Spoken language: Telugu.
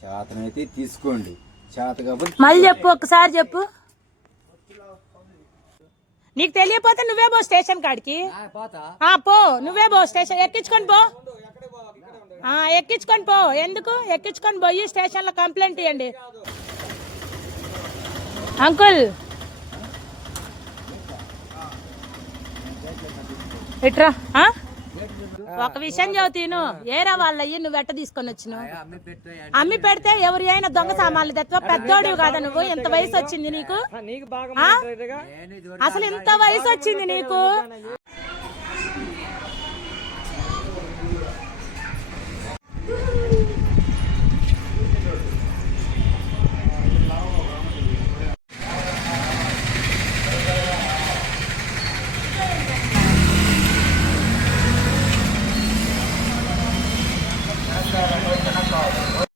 చేతనైతే తీసుకోండి, చేత కాబట్టి మళ్ళీ చెప్పు, ఒకసారి చెప్పు. నీకు తెలియపోతే నువ్వే పో స్టేషన్ కాడికి. పో, నువ్వే పో స్టేషన్ ఎక్కించుకొని పో. ఎక్కించుకొని పో. ఎందుకు ఎక్కించుకొని పోయి స్టేషన్ లో కంప్లైంట్ ఇవ్వండి. అంకుల్ ఇట్రా. ఒక విషయం చెబుతాను, ఏరా వాళ్ళయ్యి నువ్వు ఎట్ట తీసుకొని వచ్చినావు? అమ్మి పెడితే ఎవరి అయినా దొంగ సామాన్లు తెత్వ, పెద్దోడివి కాదా నువ్వు? ఎంత వయసు వచ్చింది నీకు? అసలు ఇంత వయసు వచ్చింది నీకు?